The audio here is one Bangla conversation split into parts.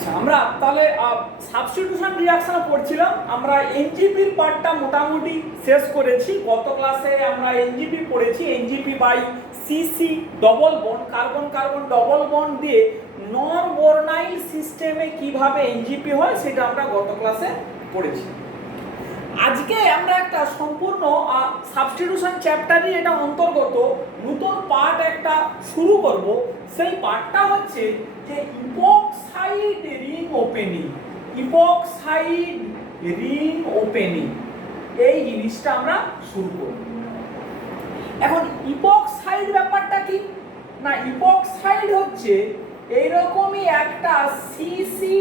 আচ্ছা, আমরা তাহলে সাবস্টিটিউশন রিঅ্যাকশন পড়ছিলাম। আমরা এনজিপির পার্টটা মোটামুটি শেষ করেছি। গত ক্লাসে আমরা এনজিপি পড়েছি, NGP by CC double bond, carbon carbon double bond দিয়ে নন বর্নাইল সিস্টেমে কিভাবে এনজিপি হয় সেটা আমরা গত ক্লাসে পড়েছি। আজকে আমরা একটা সম্পূর্ণ সাবস্টিটিউশন চ্যাপ্টারই এটা অন্তর্গত নতুন পার্ট একটা শুরু করব। সেই পার্টটা হচ্ছে যে ইপক্সাইড রিং ওপেনিং। ইপক্সাইড রিং ওপেনিং এই জিনিসটা আমরা শুরু করব। এখন ইপক্সাইড ব্যাপারটা কি না, ইপক্সাইড হচ্ছে এইরকমই একটা সিসি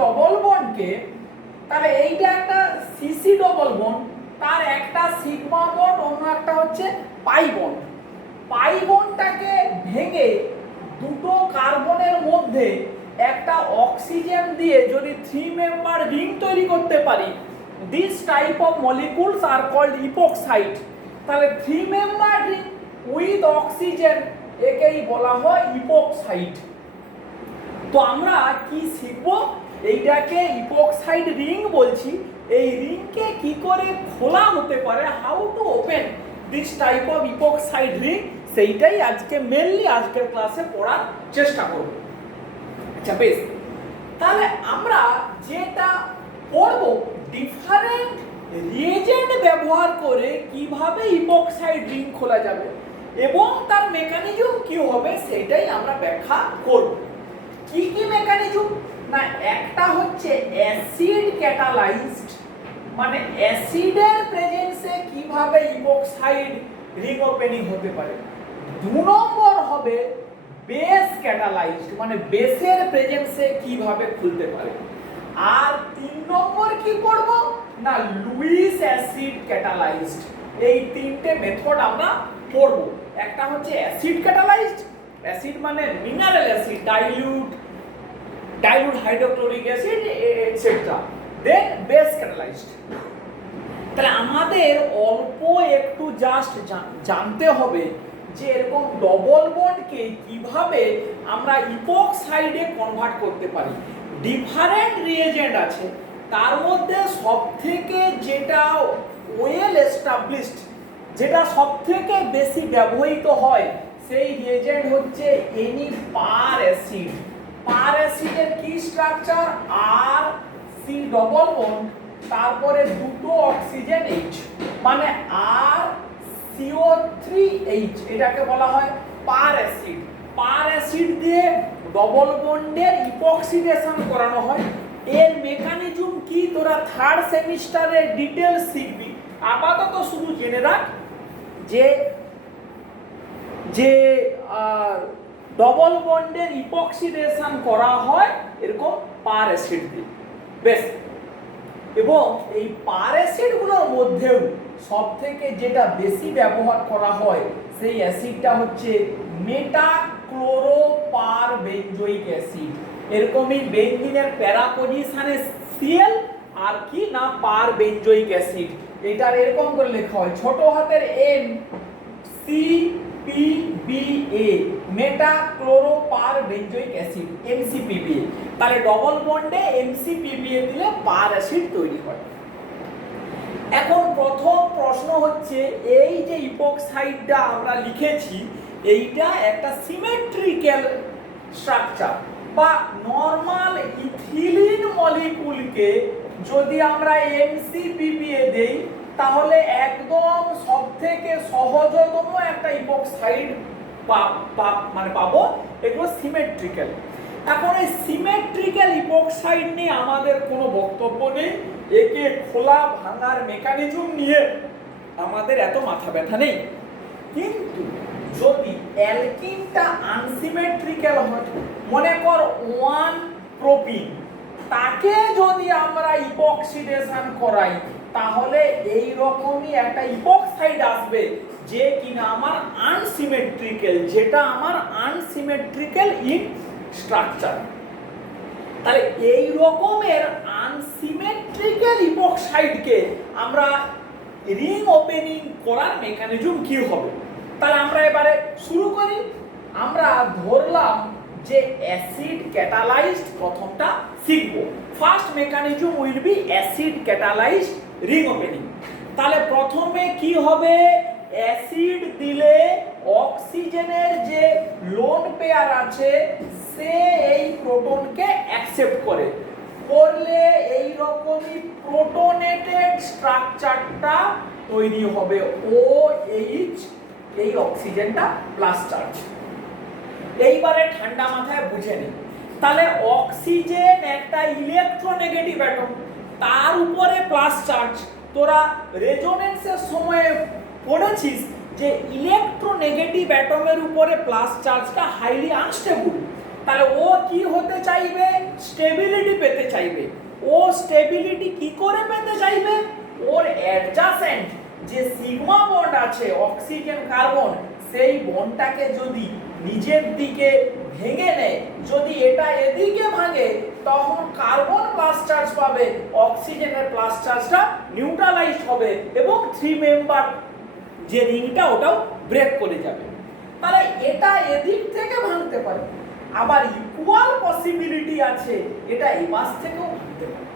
ডবল বন্ডকে, তাহলে এইটা একটা সিসি ডবল বন্ড, তার একটা সিগমা বন্ড, অন্য একটা হচ্ছে পাই বন্ড। পাই বন্ডটাকে ভেঙে দুটো কার্বনের মধ্যে একটা অক্সিজেন দিয়ে যদি 3 মেম্বার রিং তৈরি করতে পারি, this type of molecules are called epoxide. তাহলে 3 মেম্বার রিং উইথ অক্সিজেন একেই বলা হয় ইপক্সাইড। তো আমরা কি শিখব? এইটাকে ইপক্সাইড রিং বলছি। এই রিংকে কি করে খোলা হতে পারে, how to open this type of epoxide ring, সেইটাই আজকে মেনলি আজকের ক্লাসে পড়ার চেষ্টা করব। আচ্ছা বেশ, তাহলে আমরা যেটা পড়ব ডিফারেন্ট রিয়েজেন্ট ব্যবহার করে কিভাবে ইপক্সাইড রিং খোলা যাবে এবং তার মেকানিজম কি হবে সেটাই আমরা ব্যাখ্যা করব। কি কি মেকানিজম না, একটা হচ্ছে অ্যাসিড ক্যাটালাইজড, মানে অ্যাসিডের প্রেজেন্সে কিভাবে ইপক্সাইড রিং ওপেনিং হতে পারে। 2 নম্বর হবে বেস ক্যাটালাইজড, মানে বেসের প্রেজেন্সে কিভাবে খুলতে পারে। আর 3 নম্বর কি পড়ব না, লুইস অ্যাসিড ক্যাটালাইজড। এই তিনটে মেথড আমরা পড়ব। একটা হচ্ছে অ্যাসিড ক্যাটালাইজড, অ্যাসিড মানে mineral acid, dilute hydrochloric acid etcetera, then base catalysed. তাহলে আমাদের অল্প একটু জাস্ট জানতে হবে যে এরকম ডবল বন্ডকে কিভাবে আমরা ইপক্সাইডে কনভার্ট করতে পারি। ডিফারেন্ট রিয়েজেন্ট আছে, তার মধ্যে সবথেকে যেটা ওয়েল এস্টাবলিশড, যেটা সবথেকে বেশি ব্যবহৃত হয় সেই রিয়েজেন্ট হচ্ছে এনি পার অ্যাসিড। পার অ্যাসিডের কি স্ট্রাকচার, আর সি ডবল বন্ড, তারপরে দুটো অক্সিজেন এইচ, মানে আর CO3H, এটাকে বলা হয় পার অ্যাসিড। পার অ্যাসিড দিয়ে ডবল বন্ডের ইপক্সিডেশন করানো হয়। এর মেকানিজম কি তোরা থার্ড সেমিস্টারে ডিটেইলস শিখবি। আপাতত শুধু জেনে রাখ যে ডবল বন্ডের ইপক্সিডেশন করা হয় এরকম পার অ্যাসিড দিয়ে। বেশ, এবং এই পার অ্যাসিডগুলোর মধ্যেও সবথেকে যেটা বেশি ব্যবহার করা হয় সেই অ্যাসিডটা হচ্ছে মেটাক্লোরোপারবেঞ্জোইক অ্যাসিড। এরকমই বেঞ্জিনের প্যারা পজিশনে Cl আর কি না পারবেঞ্জোইক অ্যাসিড। এটার এরকম করে লেখা হয় ছোট হাতের M CPBA, মেটাক্লোরোপারবেঞ্জোইক অ্যাসিড, MCPBA। তাহলে ডবল বন্ডে MCPBA দিলে পার অ্যাসিড তৈরি হয়। এখন প্রথম প্রশ্ন হচ্ছে, এই যে ইপক্সাইডটা আমরা লিখেছি এইটা একটা সিমেট্রিক্যাল স্ট্রাকচার, বা নরমাল ইথিলিন মলিকুলকে যদি আমরা MCPBA দেই তাহলে একদম সবথেকে সহজতম একটা ইপক্সাইড মানে পাবো। এগুলো সিমেট্রিক্যাল। এখন এই সিমেট্রিক্যাল ইপক্সাইড নিয়ে আমাদের কোনো বক্তব্য নেই, একে খোলা ভাঙার মেকানিজম নিয়ে আমাদের এত মাথা ব্যথা নেই। কিন্তু যদি অ্যালকিনটা আনসিমেট্রিক্যাল হয়, মনে কর 1 প্রোপিন, তাকে যদি আমরা ইপক্সিডেশন করাই তাহলে এই রকমই একটা ইপক্সাইড আসবে যে কিনা আমার আনসিমেট্রিক্যাল, যেটা আমার আনসিমেট্রিক্যাল ইন স্ট্রাকচার। তাহলে এই রকমের আনসিমেট্রিক্যাল ইপক্সাইডকে আমরা রিং ওপেনিং করার মেকানিজম কি হবে। তাহলে আমরা এবারে শুরু করি। আমরা ধরলাম যে অ্যাসিড ক্যাটালাইজড প্রথমটা শিখব। First mechanism will be acid catalysed ring opening. তাহলে প্রথমে কি হবে, অ্যাসিড দিলে অক্সিজেনের যে লোন পেয়ার আছে সে এই প্রোটনকে অ্যাকসেপ্ট করলে এই রকমই প্রোটোনেটেড স্ট্রাকচারটা তৈরি হবে, OH, এই অক্সিজেনটা প্লাস চার্জ। এইবারে ঠান্ডা মাথায় বুঝে নিই, তাহলে অক্সিজেন একটা ইলেকট্রোনেগেটিভ অ্যাটম, তার উপরে প্লাস চার্জ। তোরা রেজোনেন্সের সময় পড়েছিস যে ইলেকট্রোনেগেটিভ অ্যাটমের উপরে প্লাস চার্জটা হাইলি আনস্টেবল। তাহলে ও কি হতে চাইবে, স্টেবিলিটি পেতে চাইবে। ও স্টেবিলিটি কি করে পেতে চাইবে, ওর অ্যাডজাসেন্ট যে সিগমা বন্ড আছে অক্সিজেন কার্বন, সেই বন্ডটাকে যদি নিজের দিকে ভেঙে নেয়, যদি এটা এদিকে ভাঙে তখন কার্বন প্লাস চার্জ পাবে, অক্সিজেনের প্লাস চার্জটা নিউট্রালাইজড হবে এবং 3 মেম্বার যে রিংটা ওটাও ব্রেক করে যাবে। তাহলে এটা এদিক থেকে ভাঙতে পারে, আবার ইকুয়াল পসিবিলিটি আছে এটা এই পাশ থেকেও ভাঙতে পারে।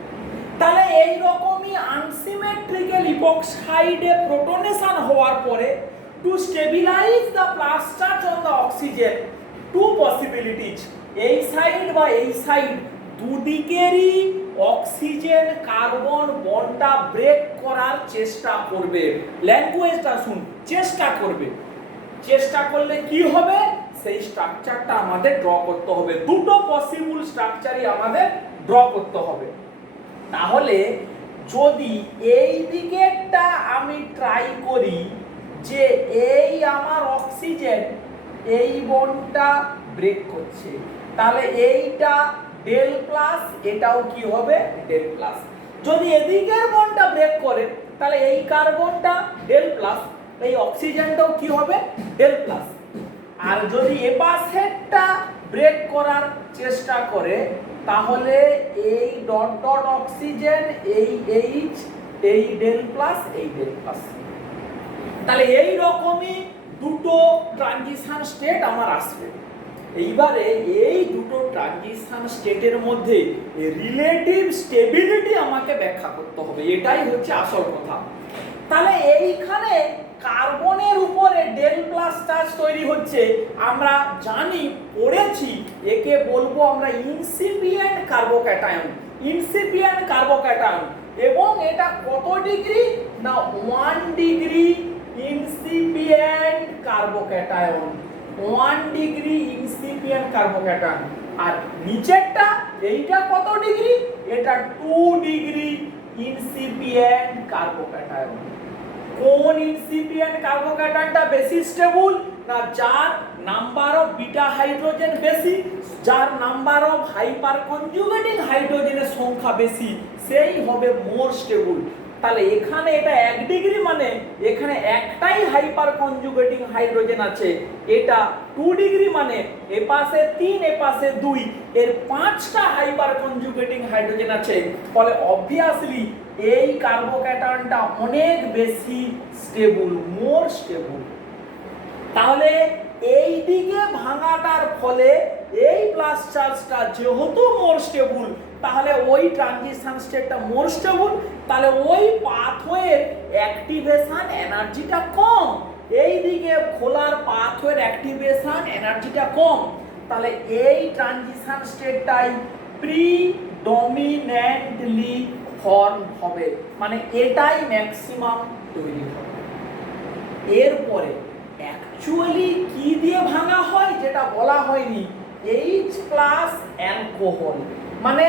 তাহলে এই রকমই আনসিমেট্রিক্যাল ইপক্সাইডে প্রোটনেশন হওয়ার পরে to stabilize the plus charge on the oxygen, to possibilities, এই সাইড বা এই সাইড দুদিকেরই অক্সিজেন কার্বন বন্ডটা ব্রেক করার চেষ্টা করবে। ল্যাঙ্গুয়েজটা শুন, চেষ্টা করবে। চেষ্টা করলে কি হবে, সেই স্ট্রাকচারটা আমাদের ড্র করতে হবে। দুটো পসিবল স্ট্রাকচারই আমাদের ড্র করতে হবে। তাহলে যদি এই দিকেরটা আমি ট্রাই করি যে এই আমার অক্সিজেন এই বন্ডটা ব্রেক করছে, তাহলে এইটা ডেল প্লাস, এটাও কি হবে ডেল প্লাস। যদি এদিকের বন্ডটা ব্রেক করে তাহলে এই কার্বনটা ডেল প্লাস, এই অক্সিজেনটাও কি হবে ডেল প্লাস। আর যদি এপাশেরটা ব্রেক করার চেষ্টা করে তাহলে এই ডট ডট অক্সিজেন, এই এইচ, এই ডেল প্লাস, এই ডেল প্লাস। তাহলে এই রকমই দুটো ট্রানজিশন স্টেট আমার আসবে। এইবারে এই দুটো ট্রানজিশন স্টেটের মধ্যে রিলেটিভ স্টেবিলিটি আমাকে ব্যাখ্যা করতে হবে, এটাই হচ্ছে আসল কথা। তাহলে এইখানে কার্বনের উপরে ডেল প্লাস চার্জ তৈরি হচ্ছে, আমরা জানি পড়েছি, একে বলবো আমরা ইনসিপিয়েন্ট কার্বোক্যাটায়ন। ইনসিপিয়েন্ট কার্বোক্যাটায়ন, এবং এটা কত ডিগ্রি না 1 degree incipient carbocation, 1 degree incipient carbocation. আর নিচেরটা এইটা কত ডিগ্রি, এটা 2 ডিগ্রি ইনসিপিয়েন্ট কার্বোক্যাটায়ন। কোন ইনসিপিয়েন্ট কার্বোক্যাটায়নটা বেশি স্টেবল না যার নাম্বার অফ বিটা হাইড্রোজেন বেশি, যার নাম্বার অফ হাইপার কনজুগেটিং হাইড্রোজেনের সংখ্যা বেশি, সেই হবে মোর স্টেবল। তাহলে এখানে এটা 1 ডিগ্রি মানে এখানে একটাই হাইপার কনজুগেটিং হাইড্রোজেন আছে, এটা 2 ডিগ্রি মানে এপাশে 3 এপাশে 2, এর 5টা হাইপার কনজুগেটিং হাইড্রোজেন আছে। ফলে অবভিয়াসলি এই কার্বোক্যাটায়নটা অনেক বেশি স্টেবল, মোর স্টেবল। তাহলে এই দিকে ভাঙাটার ফলে এই প্লাস চার্জটা যেহেতু মোর স্টেবল, তাহলে ওই ট্রানজিশন স্টেটটা মোর স্টেবল, তাহলে ওই পাথওয়ের অ্যাক্টিভেশন এনার্জিটা কম, এই দিকে খোলার পাথওয়ের অ্যাক্টিভেশন এনার্জিটা কম। তাহলে এই ট্রানজিশন স্টেটটাই প্রিডমিন্যান্টলি ফর্ম হবে, মানে এটাই ম্যাক্সিমাম তৈরি হবে। এরপরে অ্যাকচুয়ালি কি দিয়ে ভাঙা হয় যেটা বলা হয়নি, H প্লাস অ্যালকোহল, মানে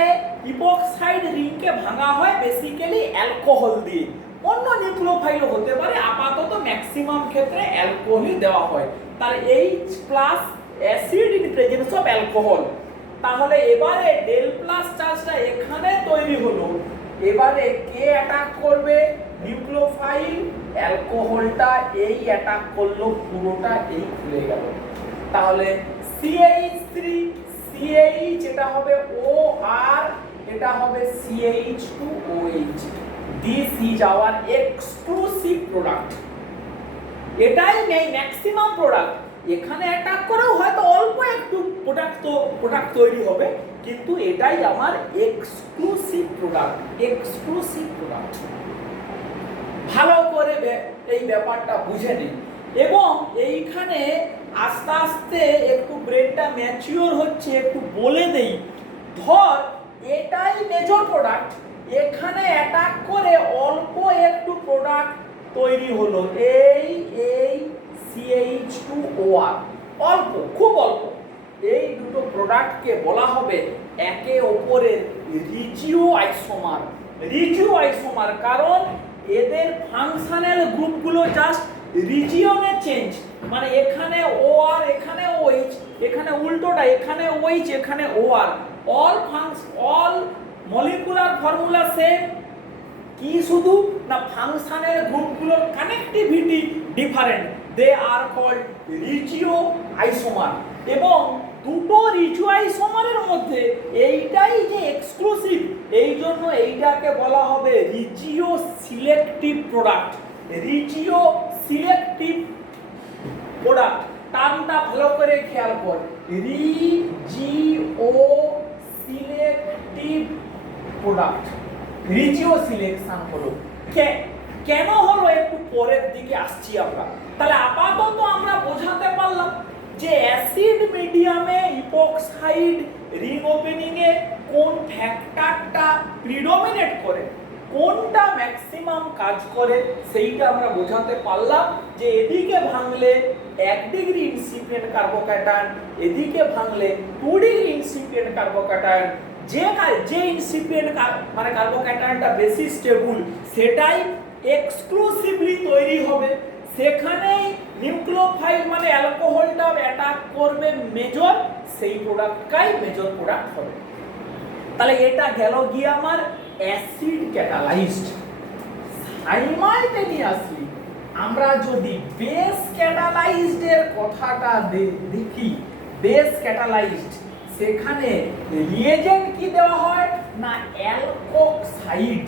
ইপক্সাইড রিংকে ভাঙা হয় বেসিক্যালি অ্যালকোহল দিয়ে। অন্য নিউক্লিওফাইলও হতে পারে, আপাতত ম্যাক্সিমাম ক্ষেত্রে অ্যালকোহলই দেওয়া হয়। তাহলে H plus acid in presence of alcohol. তাহলে এবারে ডেল প্লাস চার্জটা এখানে তৈরি হলো, এবারে কে অ্যাটাক করবে, নিউক্লিওফাইল, অ্যালকোহলটা এই অ্যাটাক করলো, পুরোটা এই খুলে গেল। তাহলে CH3 CH, এটা হবে OR, এটা হবে CH2OH। This is our exclusive product, এটাই ম্যাক্সিমাম প্রোডাক্ট। এখানে অ্যাটাক করেও হয়তো অল্প একটু প্রোডাক্ট তৈরি হবে, কিন্তু এটাই আমার এক্সক্লুসিভ প্রোডাক্ট। ভালো করে এই ব্যাপারটা বুঝে নিন। এবং এইখানে আস্তে আস্তে একটু ব্রেনটা ম্যাচিওর হচ্ছে, একটু বলে দেই। ধর এটাই মেজর প্রোডাক্ট, এখানে অ্যাটাক করে অল্প একটু প্রোডাক্ট তৈরি হলো, এই CH2OR, অল্প, খুব অল্প। এই দুটো প্রোডাক্টকে বলা হবে একে অপরের রিজিও আইসোমার, কারণ এদের ফাংশনাল গ্রুপগুলো জাস্ট রিজিয়নে চেঞ্জ, মানে এখানে OR, এখানে OH, এখানে উল্টোটা, এখানে OH, এখানে OR, all molecular formula same, কি শুধু না ফাংশনাল গ্রুপগুলোর connectivity different, they are called regioisomer. এবং দুটো রিজিও আইসোমারের মধ্যে এইটাই যে এক্সক্লুসিভ, এই জন্য এইটাকে বলা হবে রিজিও সিলেক্টিভ প্রোডাক্ট। টার্মটা ভালো করে খেয়াল কর, রিজিও সিলেক্টিভ প্রোডাক্ট। রিজিও সিলেকশন হলো কেন হলো, একটু পরের দিকে আসছি আমরা। তাহলে আপাতত আমরা বোঝাতে পারলাম যে অ্যাসিড মিডিয়ামে ইপক্সাইড রিং ওপেনিং এ কোন ফ্যাক্টরটা প্রিডমিনেট করে, কোনটা ম্যাক্সিমাম কাজ করে, সেইটা আমরা বোঝাতে পারলাম। যে এদিকে ভাঙলে 1 ডিগ্রি ইনসিপিয়েন্ট কার্বোক্যাটায়ন, এদিকে ভাঙলে 2 ডিগ্রি ইনসিপিয়েন্ট কার্বোক্যাটায়ন, যে ইনসিপিয়েন্ট মানে কার্বোক্যাটায়নটা বেশি স্টেবল সেটাই এক্সক্লুসিভলি তৈরি হবে, সেখানেই নিউক্লিওফাইল মানে অ্যালকোহলটা অ্যাটাক করবে মেজর, সেই প্রোডাক্টটাই মেজর প্রোডাক্ট হবে। তাহলে এটা গেল গিয়ে আমার অ্যাসিড ক্যাটালাইজড। সাইমালটেনিয়াসলি আমরা যদি বেস ক্যাটালাইজড এর কথাটা দেখি, বেস ক্যাটালাইজড সেখানে রিয়েজেন্ট কি দেওয়া হয় না অ্যালকোক্সাইড।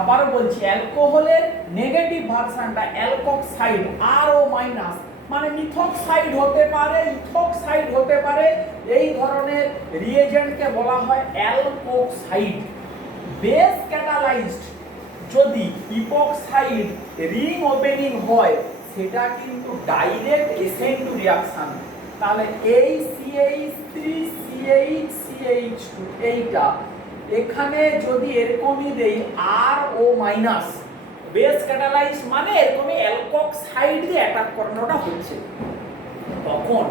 আবার বলছি, অ্যালকোহলের নেগেটিভ ভার্সনটা অ্যালকোক্সাইড, RO মাইনাস, মানে মিথক্সাইড হতে পারে, ইথক্সাইড হতে পারে, এই ধরনের রিয়েজেন্টকে বলা হয় অ্যালকোক্সাইড। বেস ক্যাটালাইজড যদি ইপক্সাইড রিং ওপেনিং হয়, সেটা কিন্তু ডাইরেক্ট এসেন্ট রিঅ্যাকশন। তাহলে এই CH3CH2 এইটা এখানে যদি এরকমই দেই RO মাইনাস, বেস ক্যাটালাইজড মানে এরকমই অ্যালকোক্সাইড দিয়ে অ্যাটাক করানোটা হচ্ছে, তখন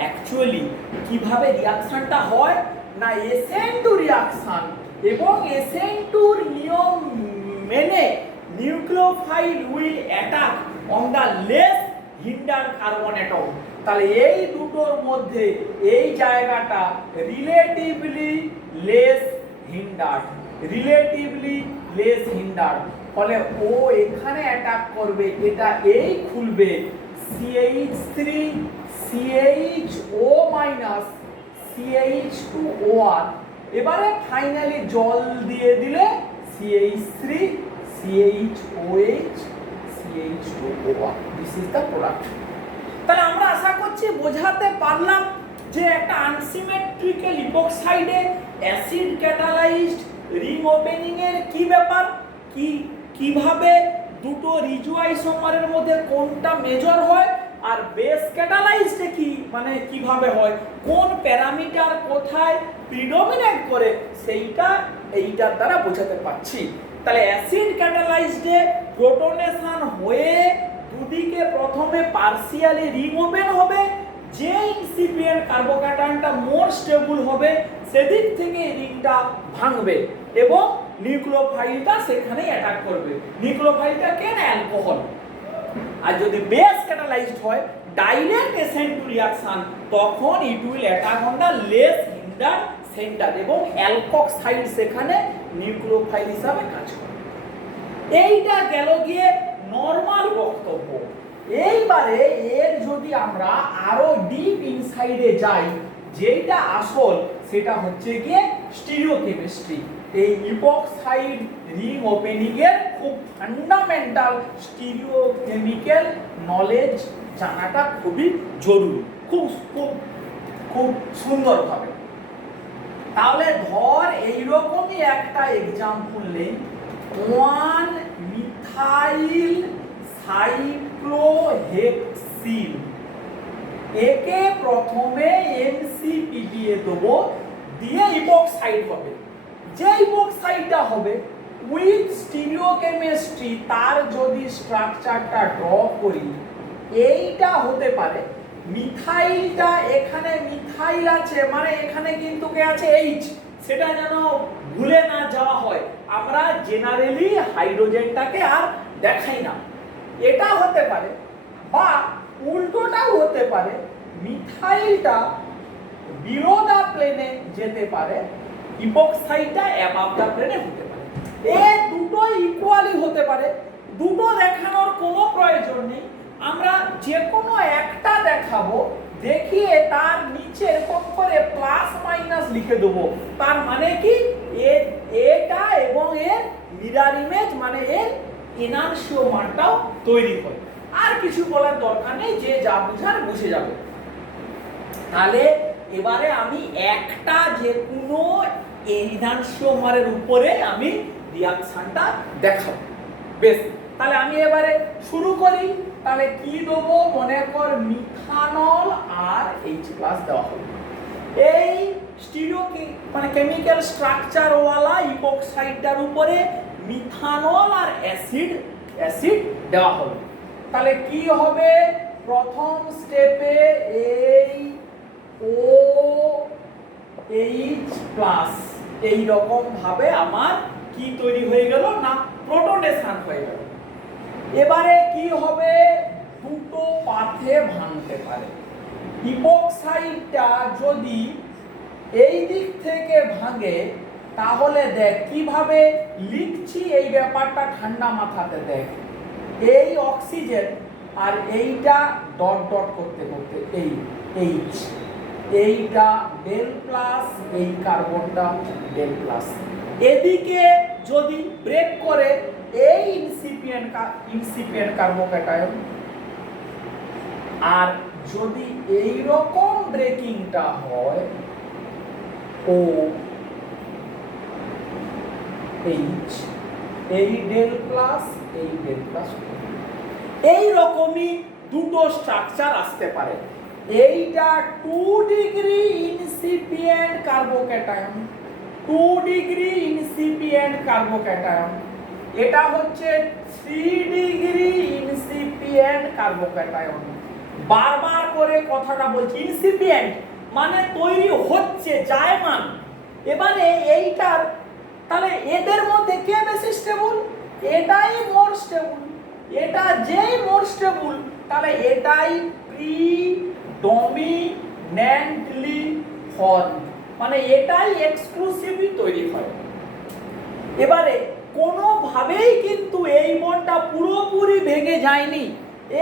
অ্যাকচুয়ালি কিভাবে রিঅ্যাকশনটা হয় না এসেন্ট রিঅ্যাকশন, এবং এসেন্টুর নিয়ম মেনে nucleophile will attack on the less hinder carbon atom. তাহলে এই দুটোর মধ্যে এই জায়গাটা রিলেটিভলি লেস হিন্ডার, ফলে ও এখানে অ্যাটাক করবে, এটা এই খুলবে CH3 CHO মাইনাস CH2OR, এবারে ফাইনালি জল দিয়ে দিলে CH3 CHOH CH2OR, this is the product. তাহলে আমরা আশা করছি বোঝাতে পারলাম যে একটা আনসিমেট্রিক্যাল ইপক্সাইডে অ্যাসিড ক্যাটালাইজড রিং ওপেনিং এর কি ব্যাপার, কিভাবে দুটো রিজিও আইসোমারের মধ্যে কোনটা মেজর হয়, আর বেস ক্যাটালাইজডে কি মানে কিভাবে হয়, কোন প্যারামিটার কোথায় প্রিডমিনেট করে, সেইটা এইটার দ্বারা বোঝাতে পারছি। তাহলে অ্যাসিড ক্যাটালাইজডে প্রোটনেশন হয়ে দুদিকে প্রথমে পার্সিয়ালি রিং ওপেন হবে, যে ইনসিপিয়েন্ট কার্বোক্যাটায়নটা মোর স্টেবল হবে সেদিক থেকে রিংটা ভাঙবে এবং নিউক্লিওফাইলটা সেখানেই অ্যাটাক করবে। নিউক্লিওফাইলটা কেন অ্যালকোহল। আর যদি বেস ক্যাটালাইজড হয় ডাইরেক্ট এসেন্ট টু রিঅ্যাকশন, তখন it will attack on the less hinder centre এবং অ্যালকোক্সাইড সেখানে নিউক্লিওফাইল হিসাবে কাজ করে। এইটা গেল গিয়ে নরমাল বক্তব্য। এইবারে এর যদি আমরা আরো ডিপ ইনসাইডে যাই, যেটা আসল সেটা হচ্ছে গিয়ে স্টিরিওকেমিস্ট্রি। এই ইপক্সাইড রিং ওপেনিং এর খুব ফান্ডামেন্টাল স্টিরিওকেমিক্যাল নলেজ জানাটা খুবই জরুরি। খুব খুব খুব সুন্দরভাবে। তাহলে ধর এইরকমই একটা এক্সাম্পল নেই, 1 মিথাইল সাইক্লোহেক্সিন, একে প্রথমে NCPTA দেবো, দিয়ে ইপক্সাইড হবে। যে ইপক্সাইডটা হবে উইথ স্টিরিওকেমিস্ট্রি তার যদি স্ট্রাকচারটা ড্র করি, এইটা হতে পারে মিথাইলটা, এখানে মিথাইল আছে মানে এখানে কিন্তু কে আছে H, সেটা যেন ভুলে না যাওয়া হয়। আমরা জেনারেলি হাইড্রোজেনটাকে আর দেখাই না। এটা হতে পারে, বা উল্টোটাও হতে পারে, মিথাইলটা বিলো দা প্লেনে যেতে পারে, ইপক্সাইডটা অ্যাবাভ দা প্লেনে হতে পারে। এই দুটো ইকুয়ালি হতে পারে, দুটো দেখানোর কোনো প্রয়োজন নেই। আমরা যে কোনো একটা দেখাবো, দেখিয়ে তার নিচে এরকম করে প্লাস মাইনাস লিখে দেবো। তার মানে কি এটা এবং এর মিরর ইমেজ মানে এর এনানসিওমারটাও তৈরি হয়। আর কিছু বলার দরকার নেই, যে যা বুঝার বুঝে যাবে। তাহলে এবারে আমি একটা যে কোনো এনানসিওমারের উপরে আমি রিঅ্যাকশনটা দেখাবো। বেশ, তাহলে আমি এবারে শুরু করি। তাহলে কি দেবো, মনে কর মিথানল আর H+ দেওয়া হবে। এই স্টিরিও মানে কেমিক্যাল স্ট্রাকচার ওয়ালা ইপক্সাইডটার উপরে মিথানল আর অ্যাসিড দেওয়া হবে। তাহলে কি হবে, প্রথম স্টেপে এই OH+ এই রকম ভাবে আমার কি তৈরি হয়ে গেল না, প্রোটনেশন হয়ে গেল। এবারে কি হবে, দুটো পাথে ভাঙতে পারে। ইপক্সাইডটা যদি এই দিক থেকে ভাঙে, তাহলে দেখ কিভাবে লিখছি, এই ব্যাপারটা ঠান্ডা মাথাতে দেখ। এই অক্সিজেন আর এইটা ডট ডট করতে করতে এই H, এইটা ডেল প্লাস, এই কার্বনটা ডেল প্লাস, এদিকে যদি ব্রেক করে এই ইনসিপিয়েন্ট কার্বোক্যাটায়ন, আর যদি এই রকম ব্রেকিংটা হয় ও H, এই ডেল প্লাস এই ডেল প্লাস, এই রকমই দুটো স্ট্রাকচার আসতে পারে। এইটা 2 degree incipient carbocation, 2 degree incipient carbocation, এটা হচ্ছে 3 ডিগ্রি ইনসিপিয়েন্ট কার্বোক্যাটায়ন। বারবার করে কথাটা বলছি, ইনসিপিয়েন্ট মানে তৈরি হচ্ছে, জায়মান। এবারে এইটার, তাহলে এদের মধ্যে কে বেশি স্টেবল, এটাই মোর স্টেবল। এটা যেই মোর স্টেবল, তাহলে এটাই প্রিডমিন্যান্টলি ফর্ম, মানে এটাই এক্সক্লুসিভলি তৈরি হয়। এবারে কোনোভাবেই কিন্তু এই বন্ডটা পুরোপুরি ভেঙে যায়নি,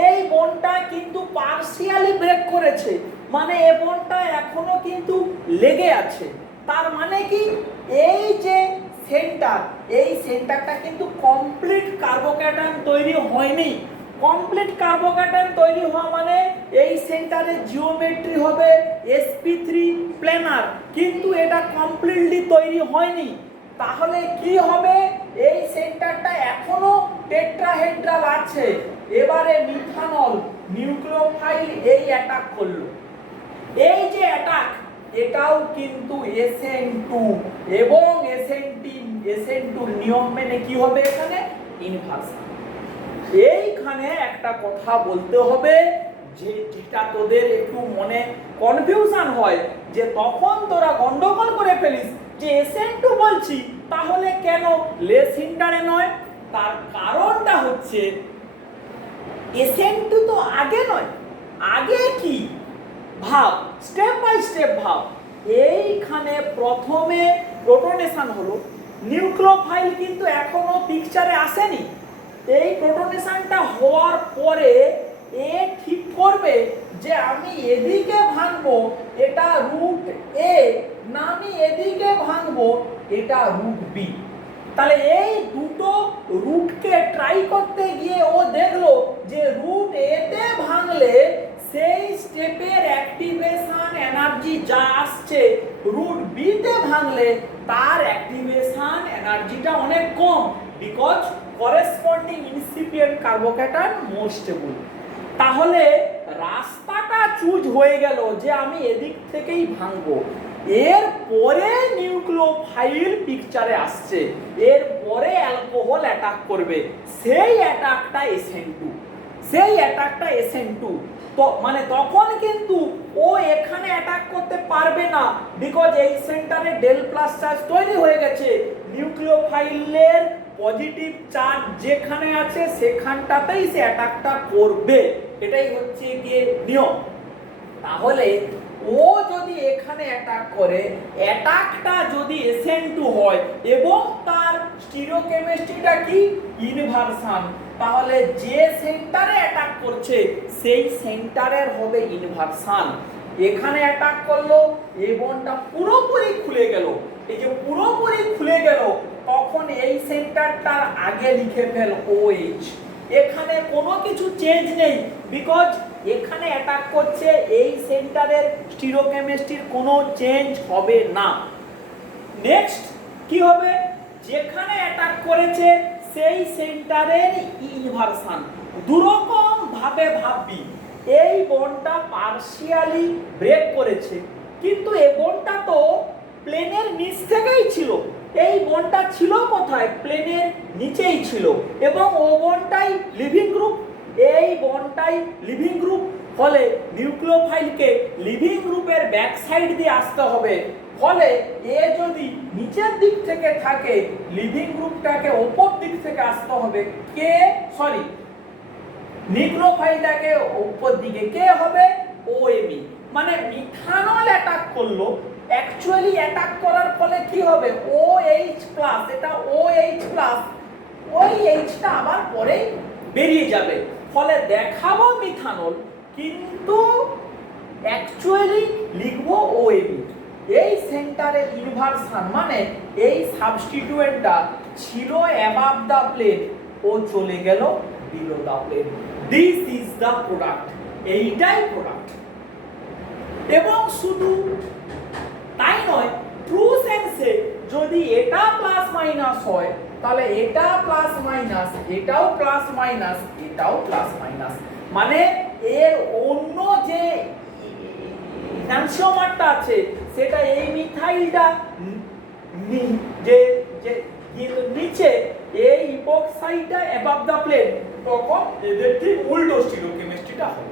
এই বন্ডটা কিন্তু পার্শিয়ালি ব্রেক করেছে, মানে এই বন্ডটা এখনো কিন্তু লেগে আছে। তার মানে কি, এই যে সেন্টার, এই সেন্টারটা কিন্তু কমপ্লিট কার্বোক্যাটায়ন তৈরি হয়নি। কমপ্লিট কার্বোক্যাটায়ন তৈরি হওয়া মানে এই সেন্টারে জিওমেট্রি হবে sp3 প্ল্যানার, কিন্তু এটা কমপ্লিটলি তৈরি হয়নি। তাহলে কি হবে, এই সেন্টারটা এখনো টেট্রাহেড্রাল আছে। এবারে মিথানল নিউক্লিওফাইল এই অ্যাটাক করলো, এই যে অ্যাটাক, এটাও কিন্তু SN2 এবং SN2 নিয়ম মেনে কি হবে, এখানে ইনভার্সন। এইখানে একটা কথা বলতে হবে, যে যেটা তোদের একটু মনে কনফিউশন হয়, যে তখন তোরা গন্ডগোল করে ফেলিস যে SN2 বলছি, তাহলে কেন লেস হিন্ডারে নয়। তার কারণটা হচ্ছে SN2 তো আগে নয়, আগে কি ভাব, স্টেপ বাই স্টেপ ভাব। এইখানে প্রথমে প্রোটনেশন হলো, নিউক্লিওফাইল কিন্তু এখনো পিকচারে আসেনি। এই প্রোটনেশনটা হওয়ার পরে এ ঠিক করবে যে আমি এদিকে ভাঙবো এটা রুট এ, না আমি এদিকে ভাঙবো এটা রুট বি। তাহলে এই দুটো রুটকে ট্রাই করতে গিয়ে ও দেখলো যে রুট এ তে ভাঙলে সেই স্টেপের অ্যাক্টিভেশন এনার্জি যা আসছে রুট বি তে ভাঙলে তার অ্যাক্টিভেশন এনার্জিটা অনেক কম, because corresponding incipient carbocation more stable. তাহলে রাস্তাটা চুজ হয়ে গেল যে আমি এদিক থেকেই ভাঙবো। এর পরে নিউক্লিওফাইল পিকচারে আসছে, এর পরে অ্যালকোহল অ্যাটাক করবে, সেই অ্যাটাকটা SN2, সেই অ্যাটাকটা SN2। তো মানে তখন কিন্তু ও এখানে অ্যাটাক করতে পারবে না, বিকজ এই সেন্টারে ডেল প্লাস চার্জ তৈরি হয়ে গেছে। নিউক্লিওফাইলের পজিটিভ চার্জ যেখানে আছে সেখানটাতেই সে অ্যাটাকটা করবে, এটাই হচ্ছে গিয়ে নিয়ম। তাহলে ও যদি এখানে অ্যাটাক করে, অ্যাটাকটা যদি SN2 হয় এবং তার স্টিরিওকেমিস্ট্রিটা কি ইনভার্সন, তাহলে যে সেন্টারে অ্যাটাক করছে সেই সেন্টারের হবে ইনভার্সন। এখানে অ্যাটাক করলো, এই বন্ডটা পুরোপুরি খুলে গেল। এই যে পুরোপুরি খুলে গেল, তখন এই সেন্টারটার আগে লিখে ফেল OH। এখানে কোনো কিছু চেঞ্জ নেই, বিকজ এখানে অ্যাটাক করছে এই সেন্টারের স্টিরিওকেমিস্ট্রির কোনো চেঞ্জ হবে না। নেক্সট কি হবে, যেখানে অ্যাটাক করেছে সেই সেন্টারের ইনভার্সন। দুরকম ভাবে ভাববি, এই বন্ডটা পার্শিয়ালি ব্রেক করেছে, কিন্তু এই বন্ডটা তো প্লেনের নিচ থেকেই ছিল। এই বন্ডটা ছিল কোথায়, প্লেনের নিচেই ছিল, এবং ও বন্ডটাই লিভিং গ্রুপ, এই বন্ডটাই লিভিং গ্রুপ। ফলে নিউক্লিওফাইলকে লিভিং গ্রুপের ব্যাক সাইড দিয়ে আসতে হবে। ফলে এ যদি নিচের দিক থেকে থাকে, লিভিং গ্রুপটাকে উপর দিক থেকে আসতে হবে। কে সরি নিউক্লিওফাইলটাকে উপর দিকে, কে হবে OMe। মানে মিথানল অ্যাটাক করলো, অ্যাকচুয়ালি অ্যাটাক করার ফলে কি হবে OH প্লাস, এটা OH প্লাস, ওই Hটা আবার পরে বেরিয়ে যাবে। ফলে দেখাবো মিথানল, কিন্তু অ্যাকচুয়ালি লিখবো OMe। এই সেন্টারের ইনভার্সন মানে এই সাবস্টিটিউয়েন্টটা ছিল অ্যাবাভ দা প্লেন, ও চলে গেল below the plane. This is the product, এইটাই প্রোডাক্ট। এবং শুধু তাই নয়, ট্রু সেন্সে যদি এটা প্লাস মাইনাস হয়, তাহলে এটা প্লাস মাইনাস, এটাও প্লাস মাইনাস, এটাও প্লাস মাইনাস। মানে এর অন্য যে এনানসিওমারটা আছে সেটা এই মিথাইলটা যে যে নিচে, এই ইপক্সাইডটা অ্যাবাভ দা প্লেন, তখন এদের ঠিক উল্টো স্টিরিওকেমিস্ট্রিটা হবে।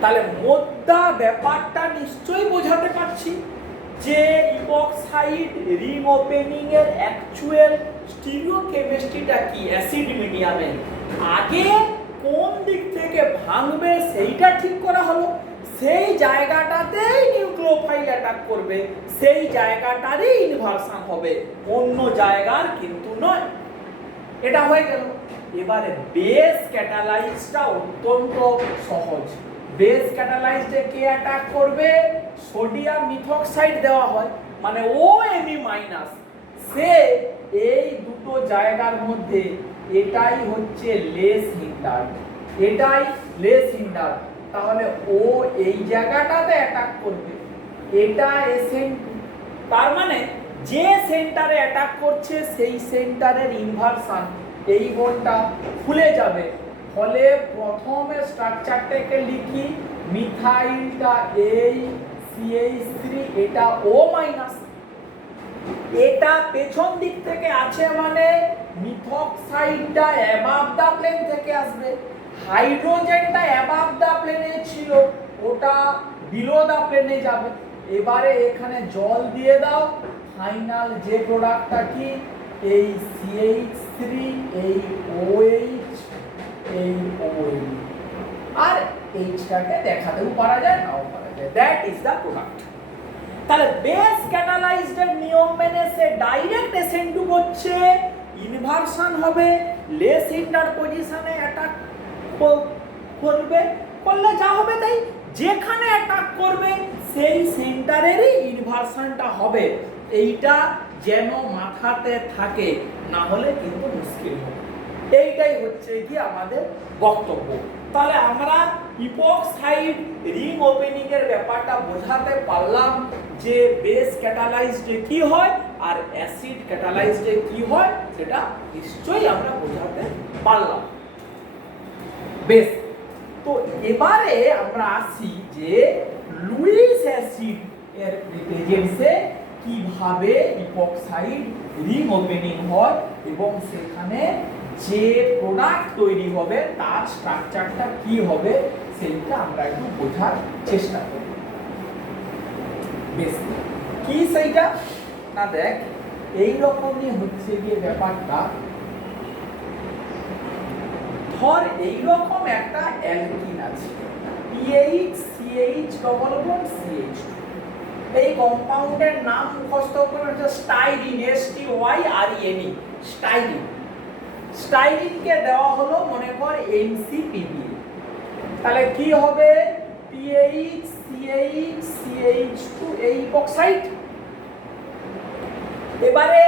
তাহলে মোদ্দা ব্যাপারটা নিশ্চয়ই বোঝাতে পারছি যে ইপক্সাইড রিং ওপেনিং এর অ্যাকচুয়াল স্টিরিওকেমিস্ট্রিটা কি অ্যাসিড মিডিয়ামে। আগে কোন দিক থেকে ভাঙবে সেইটা ঠিক করা হলো, সেই জায়গাটাতেই নিউক্লিওফাইল অ্যাটাক করবে, সেই জায়গাটারই ইনভার্সন হবে, অন্য জায়গার কিন্তু নয়। এটা হয়ে গেল। এবারে বেস ক্যাটালাইজটা অত্যন্ত সহজ। বেস ক্যাটালাইজে কে অ্যাটাক করবে, সোডিয়াম মিথক্সাইড দেওয়া হয়, মানে OMe মাইনাস, সে এই দুটো জায়গার মধ্যে এটাই হচ্ছে লেস হিন্ডার, এটাই লেস হিন্ডার। তাহলে ও এই জায়গাটাতে অ্যাটাক করবে, এটা SN2। তার মানে যে সেন্টারে অ্যাটাক করছে সেই সেন্টারের ইনভার্সন, এই বন্ডটা খুলে যাবে। ফলে প্রথমে স্ট্রাকচারটাকে লিখি, মিথাইলটা এই CH3, এটা O মাইনাস, এটা পেছন দিক থেকে আছে মানে মিথক্সাইডটা অ্যাবাভ দা প্লেন থেকে আসবে, হাইড্রোজেনটা অ্যাবাভ দা প্লেনে ছিল, ওটা বিলো দা প্লেনে যাবে। এবারে এখানে জল দিয়ে দাও, ফাইনাল যে প্রোডাক্টটা কি, এই CH3, এই OH, এই OMe, আর এইচটাকে দেখাতেও পারা যায়, নাও পারা যায়। That is the product. তাহলে বেস ক্যাটালাইজড নিয়ম মেনে সে ডাইরেক্ট SN2 করছে, ইনভার্সন হবে, লেস হিন্ডার পজিশনে অ্যাটাক করবে, করলে যা হবে তাই, যেখানে অ্যাটাক করবে সেই সেন্টারেরই ইনভার্সনটা হবে। এইটা যেন মাথাতে থাকে, না হলে কিন্তু মুশকিল হবে। এইটাই হচ্ছে কি আমাদের বক্তব্য। তাহলে আমরা ইপক্সাইড রিং ওপেনিং এর ব্যাপারটা বোঝাতে পারলাম যে বেস ক্যাটালাইজডে কি হয় আর অ্যাসিড ক্যাটালাইজডে কি হয় সেটা নিশ্চয়ই আমরা বোঝাতে পারলাম। বেশ, তো এবারে আমরা আসি যে লুইস অ্যাসিড এর প্রেজেন্সে কিভাবে ইপক্সাইড রিং ওপেনিং হয় এবং সেখানে যে প্রোডাক্ট তৈরি হবে তার স্ট্রাকচারটা কি হবে সেইটা আমরা একটু বোঝার চেষ্টা করব। বেশ, কি সেইটা না, দেখ এই রকমই হচ্ছে গিয়ে ব্যাপারটা। ধর এইরকম একটা অ্যালকিন আছে, PH CH double bond CH, এই কম্পাউন্ডের নাম মুখস্থ করে হচ্ছে স্টাইরিন, STYRENE, স্টাইরিন। স্টাইরিনকে দেওয়া হলো মনে কর MCPB, তাহলে কি হবে PH CH CH2 এই ইপক্সাইড। এবারে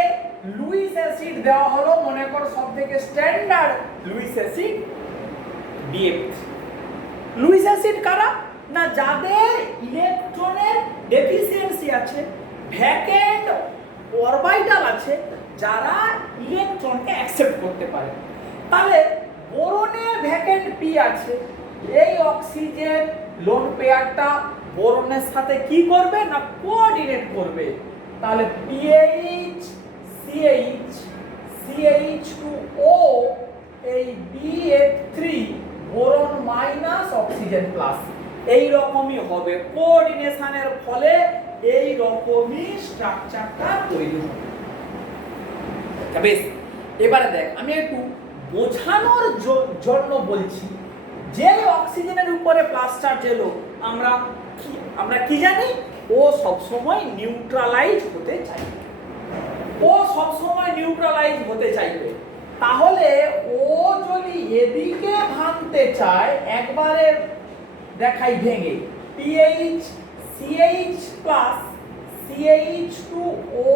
লুইস অ্যাসিড দেওয়া হলো মনে কর সবথেকে standard Luis acid BF3। Luis acid কারা না, যাদের ইলেকট্রনের ডেফিসিয়েন্সি আছে, ভ্যাকেন্ট অরবিটাল আছে, যারা ইলেকট্রনকে অ্যাকসেপ্ট করতে পারে। তাহলে বোরনের ভ্যাকেন্ট p আছে, এই অক্সিজেন লোন পেয়ারটা বোরনের সাথে কি করবে না কোঅর্ডিনেট করবে। তাহলে PH CH CH2O এই BF3 boron minus oxygen plus, এই রকমই হবে কোঅর্ডিনেশনের ফলে এই রকমই স্ট্রাকচারটা তৈরি হবে। বেশ, এবারে দেখ আমি একটু বোঝানোর জন্য বলছি, যে অক্সিজেনের উপরে প্লাস চার্জ এলো আমরা কি জানি, ও সব সময় নিউট্রালাইজ হতে চাইবে, ও সব সময় নিউট্রালাইজ হতে চাইবে। তাহলে ও যদি এদিকে ভাঙতে চায়, একবারে দেখাই ভেঙে, PH CH plus CH2O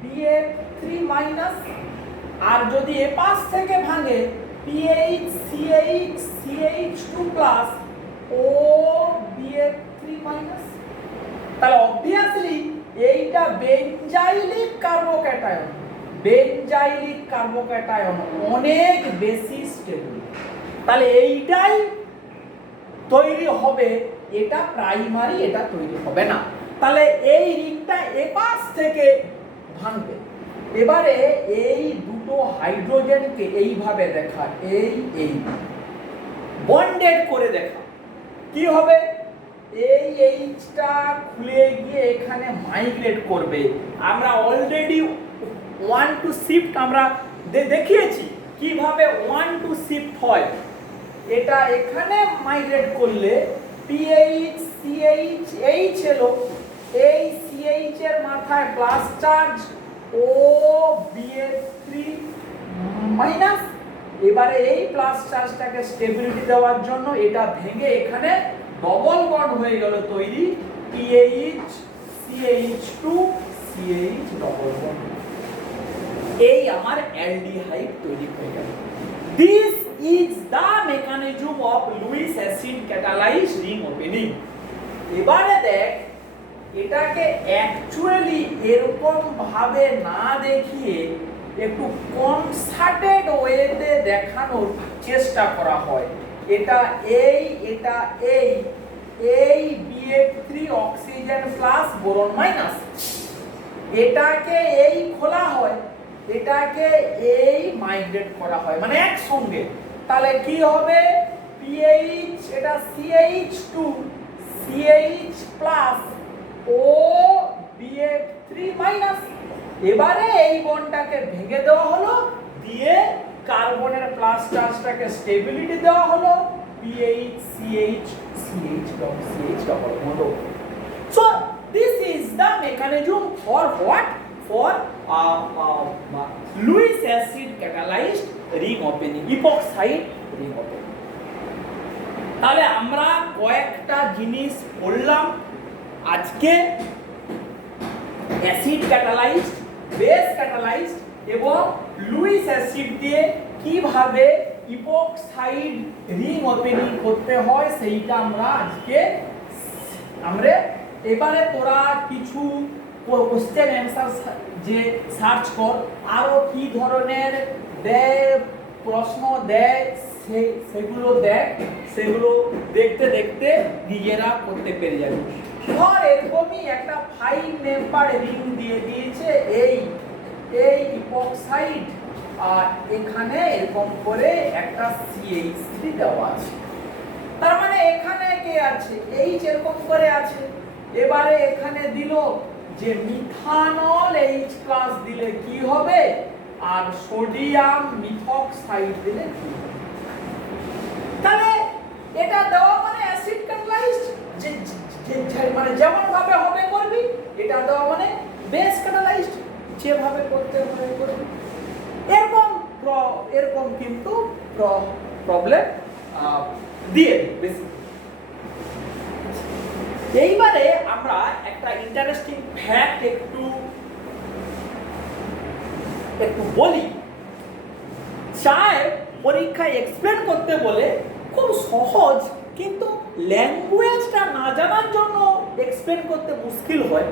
BF3 minus, আর যদি এ পাশ থেকে ভাঙে PH CH CH2 plus O BF3 minus, তাহলে অবভিয়াসলি এইটা বেনজাইলিক কার্বোক্যাটায়ন, বেনজাইলিক কার্বোক্যাটায়ন অনেক বেশি স্টেবল। তাহলে এইটাই তৈরি হবে, এটা প্রাইমারি, এটা তৈরি হবে না। তাহলে এই রিংটা এপাশ থেকে ভাঙবে। এবারে এই দুটো হাইড্রোজেনকে এইভাবে দেখা, এই বন্ডেড করে দেখা, কি হবে এই এইচটা খুলে গিয়ে এখানে মাইগ্রেট করবে। আমরা অলরেডি 1 টু শিফট আমরা দেখিয়েছি কিভাবে 1 টু শিফট হয়। এটা এখানে মাইগ্রেট করলে PH CH H এলো, এই CH এর মাথায় plus charge O BF3 minus. এবারে এই প্লাস চার্জটাকে স্টেবিলিটি দেওয়ার জন্য এটা ভেঙে এখানে ডবল বন্ড হয়ে গেল তৈরি, PH CH2 CH double bond, এই আমার অ্যালডিহাইড তৈরি হয়ে গেল। This is the mechanism of Lewis acid catalysed ring opening. এবারে দেখ এটাকে অ্যাকচুয়ালি এরকম ভাবে না দেখিয়ে একটু কনসার্টেড ওয়েতে দেখানোর চেষ্টা করা হয়। এটা এই BF3 oxygen plus boron minus, এটাকে এই খোলা হয়, এটাকে এই মাইগ্রেট করা হয়, মানে একসঙ্গে। তাহলে কি হবে PH এটা CH2 CH plus O BF3 minus. এবারে এই বন্ডটাকে ভেঙে দেওয়া হলো, দিয়ে কার্বনের প্লাস চার্জটাকে স্টেবিলিটি দেওয়া হলো, PH CH CH double bond. So this is the mechanism for what? For Lewis acid catalyzed ring opening, epoxide ring opening. তাহলে আমরা কয়েকটা জিনিস বললাম আজকে, অ্যাসিড ক্যাটালাইজড, বেস ক্যাটালাইজড এবং লুইস অ্যাসিড দিয়ে কিভাবে ইপক্সাইড রিং ওপেনিং করতে হয় সেইটা আমরা আজকে এবারে তোরা কিছু কোশ্চেন অ্যান্সার যে সার্চ কর, আরো কি ধরনের দেয় প্রশ্ন দেয় সেগুলো দেখ, সেগুলো দেখতে দেখতে নিজেরা করতে পেরে যাবে। ধর এরকমই একটা 5 মেম্বার রিং দিয়ে দিয়েছে এই ইপক্সাইড, আর এখানে এরকম করে একটা CH3 দেওয়া আছে। তার মানে এখানে কে আছে, H এরকম করে আছে। এবারে এখানে দিল যে মিথানল H+ দিলে কি হবে, আর সোডিয়াম মিথক্সাইড দিলে কি হবে। তাহলে এটা দেওয়া মানে অ্যাসিড ক্যাটালাইজড, মানে যেমন ভাবে হবে করবি, এটা দেওয়া মানে বেস ক্যাটালাইজড, যেভাবে করতে হবে করবি। এরকম কিন্তু প্রবলেম দিয়ে বেশি। এইবারে আমরা একটা ইন্টারেস্টিং ফ্যাক্ট একটু বলি। চায় পরীক্ষায় এক্সপ্লেন করতে বলে খুব সহজ, কিন্তু ল্যাঙ্গুয়েজটা না জানার জন্য এক্সপ্লেন করতে মুশকিল হয়।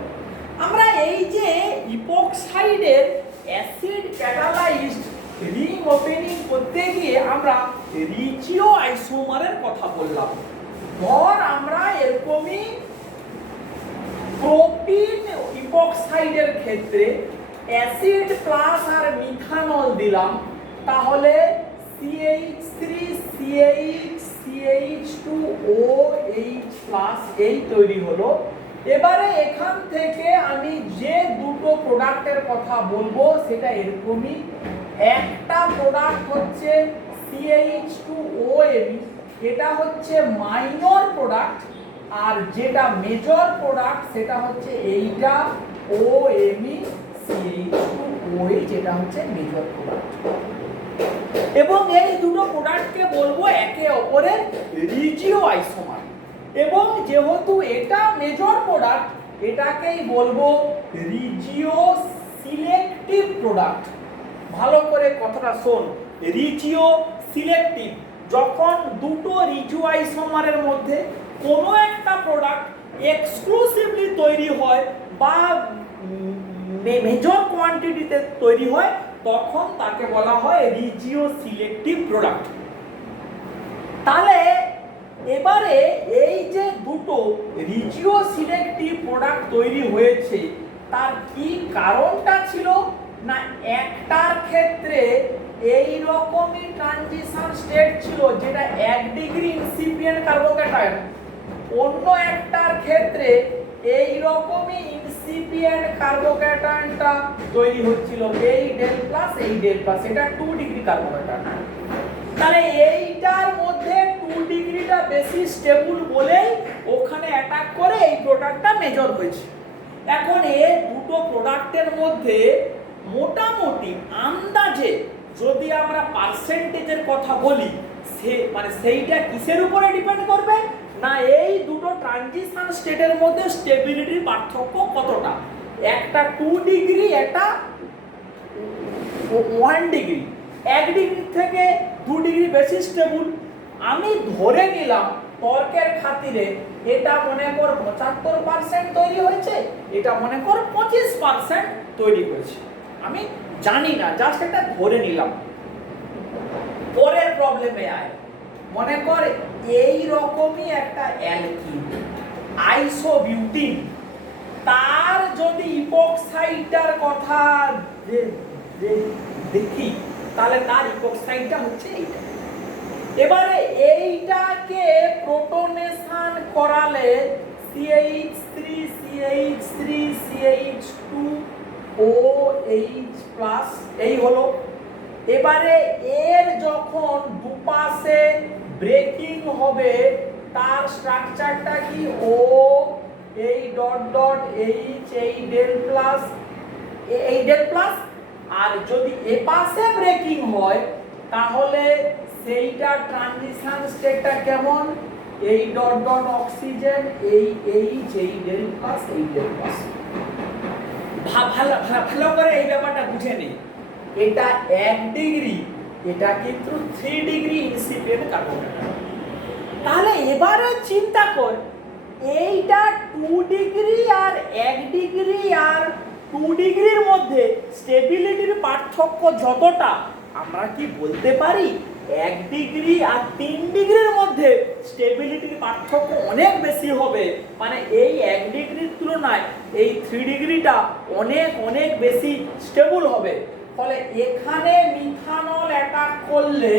আমরা এই যে ইপক্সাইডের অ্যাসিড ক্যাটালাইজড রিং ওপেনিং করতে গিয়ে আমরা রিজিও আইসোমারের কথা বললাম। ধর আমরা এরকমই প্রোপিন ইপক্সাইডের ক্ষেত্রে অ্যাসিড প্লাস আর মিথানল দিলাম, তাহলে CH3CH2OH+ এই তৈরি হলো। এবারে এখান থেকে আমি যে দুটো প্রোডাক্টের কথা বলবো সেটা এরকমই। একটা প্রোডাক্ট হচ্ছে CH2OMe, এটা হচ্ছে মাইনর প্রোডাক্ট, আর যেটা মেজর প্রোডাক্ট সেটা হচ্ছে এইটা OMe CH2OH, এটা হচ্ছে মেজর প্রোডাক্ট। এবং এই দুটো প্রোডাক্টকে বলবো একে অপরের রিজিও আইসোমার। এবং যেহেতু এটা মেজর প্রোডাক্ট, এটাকেই বলবো রিজিও সিলেক্টিভ প্রোডাক্ট। ভালো করে কথাটা শোন, রিজিও সিলেক্টিভ। যখন দুটো রিজিও আইসোমারের মধ্যে কোনো একটা প্রোডাক্ট এক্সক্লুসিভলি তৈরি হয় বা মেজর কোয়ান্টিটিতে তৈরি হয়, তখন তাকে বলা হয় রিজিও সিলেক্টিভ প্রোডাক্ট। তাহলে এবারে এই যে দুটো রিজিও সিলেক্টিভ প্রোডাক্ট তৈরি হয়েছে, তার কি কারণটা ছিল না, একটার ক্ষেত্রে এই রকমই ট্রানজিশন স্টেট ছিল যেটা 1 ডিগ্রি ইনসিপিয়েন্ট কার্বোক্যাটায়ন, অন্য একটার ক্ষেত্রে এই রকমই ইনসিপিয়েন্ট কার্বোক্যাটায়নটা তৈরি হচ্ছিল, এই ডেল প্লাস এই ডেল প্লাস, এটা 2 ডিগ্রি কার্বোক্যাটায়ন। তাহলে এইটার মধ্যে 2 ডিগ্রিটা বেশি স্টেবল বলে ওখানে অ্যাটাক করে এই প্রোডাক্টটা মেজর হয়েছে। এখন এই দুটো প্রোডাক্টের মধ্যে মোটামুটি আন্দাজে যদি আমরা পার্সেন্টেজের কথা বলি, মানে সেইটা কিসের উপরে ডিপেন্ড করবে না, এই দুটো ট্রানজিশন স্টেটের মধ্যে স্টেবিলিটির পার্থক্য কতটা। একটা 2 ডিগ্রি, একটা 1 ডিগ্রি, 1 ডিগ্রি থেকে 2 ডিগ্রি বেশি স্টেবল। আমি ধরে নিলাম তর্কের খাতিরে এটা মনে কর 75% তৈরি হয়েছে, এটা মনে কর 25% তৈরি হয়েছে। আমি জানি না, জাস্ট এটা ধরে নিলাম। পরের প্রবলেমে আয়, মনে কর এই রকমই একটা অ্যালকিন আইসোবিউটিন, তার যদি ইপক্সাইডটার কথা দেখি, তাহলে তার ইপক্সাইডটা হচ্ছে এইটা। এবারে এইটাকে প্রোটনেশন করালে CH3CH3CH2OH+ এই হলো। এবারে এর যখন দুপাশে ব্রেকিং হবে, তার স্ট্রাকচারটা কি, ও এই ডট ডট এইচ এই ডেল প্লাস এই ডেল প্লাস, আর যদি এপাশে ব্রেকিং হয় তাহলে সেইটা ট্রানজিশন স্টেটটা কেমন, এই ডট ডট অক্সিজেন এই এইচ এই ডেল প্লাস এই ডেল প্লাস। ভালো করে এই ব্যাপারটা বুঝে নেই। এটা 1 ডিগ্রি এটা কিন্তু 3 ডিগ্রি ইনসিপিয়েন্ট কার্বোকেটায়ন। তাহলে এবারে চিন্তা কর, এইটা 2 ডিগ্রি আর 1 ডিগ্রি আর 2 ডিগ্রির মধ্যে স্টেবিলিটির পার্থক্য যতটা, আমরা কি বলতে পারি 1 ডিগ্রি আর 3 ডিগ্রির মধ্যে স্টেবিলিটির পার্থক্য অনেক বেশি হবে? মানে এই 1 ডিগ্রির তুলনায় এই 3 ডিগ্রিটা অনেক অনেক বেশি স্টেবল হবে। ফলে এখানে মিথানল অ্যাটাক করলে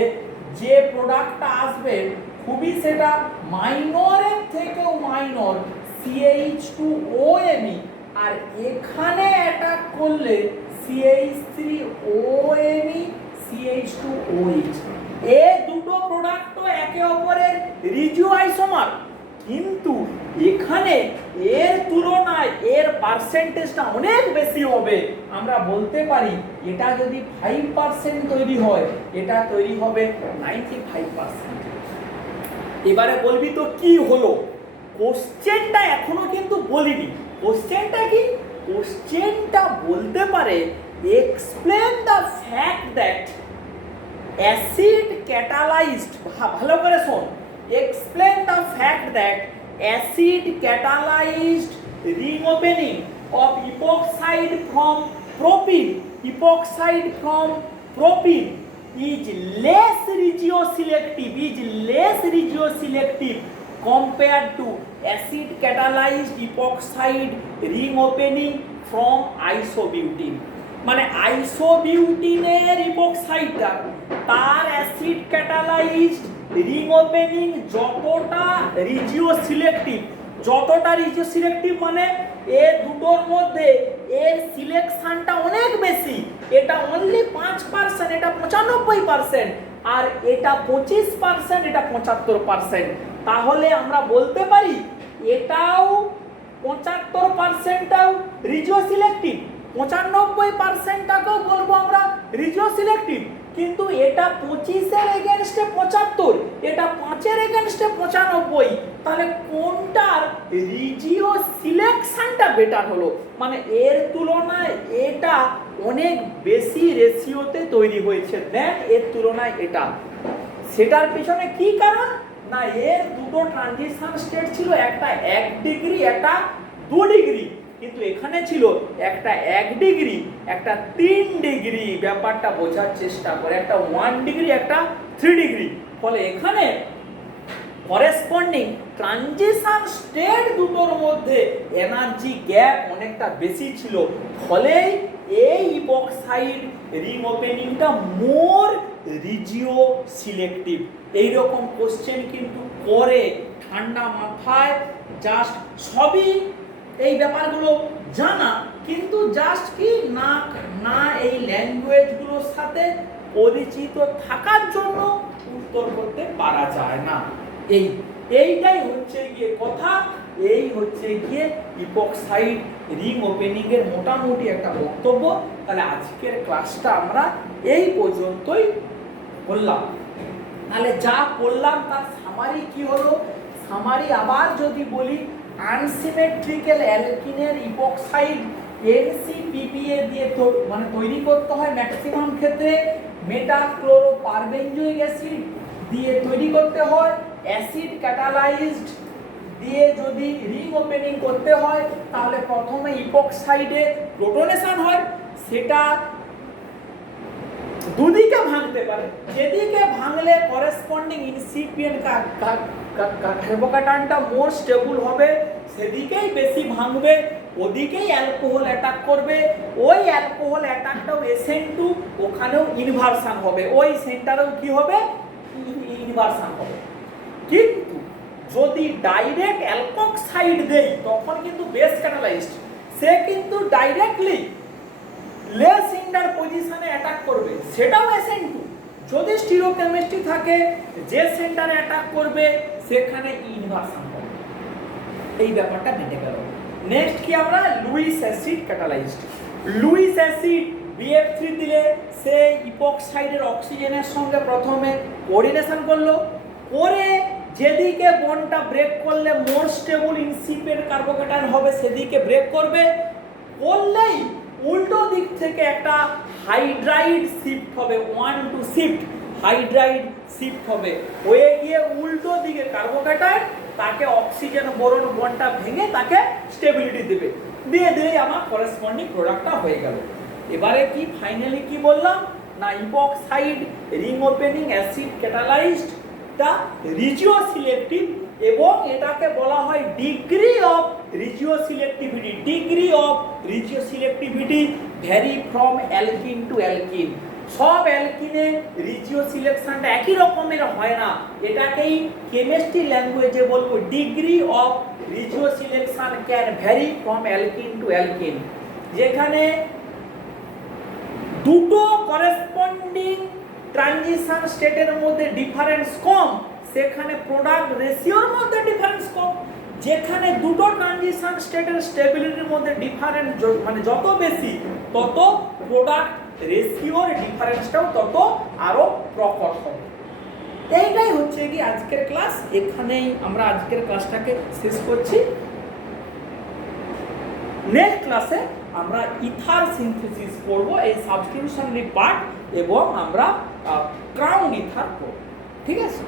যে প্রোডাক্টটা আসবে খুবই সেটা মাইনরের থেকেও মাইনর CH2OMe, আর এখানে অ্যাটাক করলে CH3OMe CH2OH। এ দুটো প্রোডাক্ট তো একে অপরের রিজিও আইসোমার, কিন্তু এখানে এর তুলনায় এর পার্সেন্টেজটা অনেক বেশি হবে। আমরা বলতে পারি এটা যদি 5% তৈরি হয়, এটা তৈরি হবে 95%। এবারে বলবি তো কি হলো, কোশ্চেনটা এখনো কিন্তু বলিনি। কোশ্চেনটা কি? কোশ্চেনটা বলতে পারে explain the fact that acid catalysed, ভালো করে শোন, explain the fact that acid catalysed ring opening of epoxide from propene is less regioselective compared to acid catalyzed epoxide ring opening from isobutene। মানে আইসোবিউটিনের ইপক্সাইডটা তার অ্যাসিড ক্যাটালাইজড রিং ওপেনিং যতটা রিজিওসিলেক্টিভ, মানে এ দুটোর মধ্যে এর সিলেকশনটা অনেক বেশি। এটা অনলি 5%, এটা 95%, আর এটা 25%, এটা 75%। তাহলে আমরা বলতে পারি এটাও 75%টাও রিজিওসিলেক্টিভ, 95%টাকেও বলবো আমরা রিজিওসিলেক্টিভ। কিন্তু এটা 25-এর এগেনস্টে 75, এটা 5-এর এগেনস্টে 95। তাহলে কোনটার রিজিও সিলেকশনটা বেটার হলো? মানে এর তুলনায় এটা অনেক বেশি রেশিওতে তৈরি হয়েছে দেন এর তুলনায় এটা। সেটার পিছনে কি কারণ? না, এর দুটো ট্রানজিশন স্টেট ছিল, একটা 1 ডিগ্রি, একটা 2 ডিগ্রি, কিন্তু এখানে ছিল একটা 1 ডিগ্রি, একটা 3 ডিগ্রি। ব্যাপারটা বোঝার চেষ্টা করে, একটা 1 ডিগ্রি, একটা 3 ডিগ্রি। ফলে এখানে করেসপন্ডিং ট্রানজিশন স্টেট দুটোর মধ্যে এনার্জি গ্যাপ অনেকটা বেশি ছিল। ফলে এই ইপক্সাইড রিং ওপেনিংটা মোর রিজিও সিলেক্টিভ। এইরকম কোশ্চেন কিন্তু করে ঠান্ডা মাথায়, জাস্ট সবই এই ব্যাপারগুলো জানা, কিন্তু জাস্ট কি না এই ল্যাঙ্গুয়েজগুলোর সাথে পরিচিত থাকার জন্য উত্তর করতে পারা যায় না। এইটাই হচ্ছে গিয়ে কথা, এই হচ্ছে গিয়ে ইপক্সাইড রিং ওপেনিং এর মোটামুটি একটা বক্তব্য। তাহলে আজকের ক্লাসটা আমরা এই পর্যন্তই করলাম। তাহলে যা করলাম তার সামারি কি হলো? সামারি আবার যদি বলি, আনসিমেট্রিক্যাল অ্যালকিনের ইপক্সাইড NCPPA দিয়ে মানে তৈরি করতে হয় ম্যাক্সিমাম ক্ষেত্রে, মেটাক্লোরোপারবেনজোইক অ্যাসিড দিয়ে তৈরি করতে হয়, অ্যাসিড ক্যাটালাইজড দিয়ে যদি রিং ওপেনিং করতে হয় তাহলে প্রথমে ইপক্সাইডে প্রোটনেশন হয়, সেটা দুদিকে ভাঙতে পারে। যেদিকে ভাঙলে করেসপন্ডিং ইনসিপিয়েন্ট কার্বোক্যাটায়নটা মোর স্টেবল হবে সেদিকেই বেশি ভাঙবে, ওদিকেই অ্যালকোহল অ্যাটাক করবে। ওই অ্যালকোহল অ্যাটাকটাও SN2, ওখানেও ইনভার্সন হবে, ওই সেন্টারেও কি হবে? ইনভার্সন হবে। কিন্তু যদি ডাইরেক্ট অ্যালকোক্সাইড দেই তখন কিন্তু বেস ক্যাটালাইজড, সে কিন্তু ডাইরেক্টলি লেস ইন্টার পজিশনে অ্যাটাক করবে, সেটাও SN2। যদি স্টিরিওকেমিস্ট্রি থাকে, যে সেন্টারে অ্যাটাক করবে সেখানে ইনভার্সন হবে। এই ব্যাপারটা মেনে গেল। নেক্সট কি আমরা Luis acid catalysed. Luis acid BF3 দিলে সে ইপক্সাইডের অক্সিজেনের সঙ্গে প্রথমে কোঅর্ডিনেশন করলো, করে যেদিকে বন্ডটা ব্রেক করলে মোর স্টেবল ইনসিপিয়েন্ট কার্বোকেটায়ন হবে সেদিকে ব্রেক করবে, করলেই উল্টো দিক থেকে একটা হাইড্রাইড শিফট হবে, 1 টু শিফট হাইড্রাইড শিফট হবে হয়ে গিয়ে উল্টো দিকে কার্বোক্যাটায়ন তাকে অক্সিজেন বোরন বন্ডটা ভেঙে তাকে স্টেবিলিটি দেবে, দিয়ে দিলেই আমার করেসপন্ডিং প্রোডাক্টটা হয়ে গেল। এবারে কি ফাইনালি কি বললাম না, epoxide ring opening acid catalysed টা রিজিও সিলেক্টিভ এবং এটাকে বলা হয় degree of regioselectivity. Degree of regioselectivity vary from alkene to alkene. সব অ্যালকিনে রিজিও সিলেকশনটা একই রকমের হয় না, এটাকেই কেমিস্ট্রি ল্যাঙ্গুয়েজে বলবো degree of regioselection can vary from alkene to alkene. যেখানে দুটো করেসপন্ডিং ট্রানজিশন স্টেটের মধ্যে ডিফারেন্স কম সেখানে প্রোডাক্ট রেশিওর মধ্যে ডিফারেন্স কম। যেখানে দুটো ট্রানজিশন স্টেটের স্টেবিলিটির মধ্যে ডিফারেন্স মানে যত বেশি তত প্রোডাক্ট রেশিওর ডিফারেন্সটাও তত আরো প্রকট হবে। এইটাই হচ্ছে কি আজকের ক্লাস, এখানেই আমরা আজকের ক্লাসটাকে শেষ করছি। নেক্সট ক্লাসে আমরা ইথার সিনথেসিস করব, এই সাবস্টিটিউশনারি পার্ট, এবং আমরা ক্রাউন ইথার করব। ঠিক আছে।